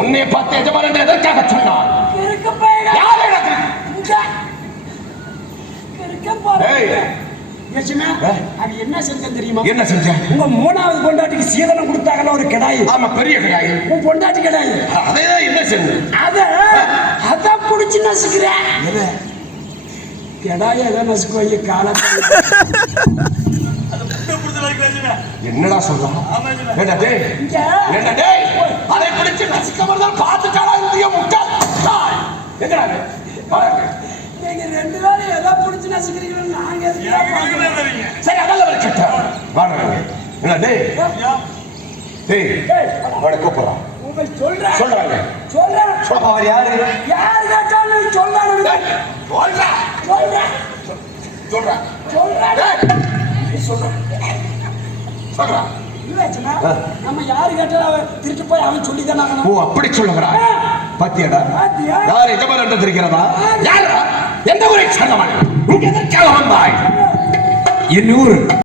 உன்னை பார்த்து எஜமான் என்று எதற்காக சொன்னான்? அது என்ன செஞ்சேன் தெரியுமா? என்ன செஞ்சேன்? உங்க மூணாவது பொண்டாட்டிக்கு சீதனம் கொடுத்தாங்கல்ல ஒரு கடாய். ஆமா, பெரிய கடாய். உன் பொண்டாட்டி கடாய். அதேதான் என்ன செஞ்சேன்? அத புடிச்சு நசுக்கிறேன். கடாய எதை நசுக்குவாங்க காலத்தை? என்னடா சொல்றான்? அதை பிடிச்சு நசுக்கவர்கள் பார்த்துட்டாடா இந்திய முட்டாள். நீங்க ரெண்டு பேரும் எதை பிடிச்சு நசுக்கிறீங்கன்னு நாங்க சரி, அதெல்லாம் ஒரு கட்ட வாடுறாங்க. என்ன டேய் டேய் அவனை கூப்பிடுறான். சொல்றாங்க சொல்ல அவர் யாரு கேட்டாலும் சொல்றாங்க. நம்ம யாரு கேட்டாலும் திருட்டு போய் அவன் சொல்லிதான். ஓ, அப்படி சொல்லுகிறா? பாத்தியாடா யார் எஜமான் என்று தெரிகிறதா? யாரா? எந்த ஊரை சேர்ந்தவன்? இங்க எதற்காக வந்தாய்? என் ஊர்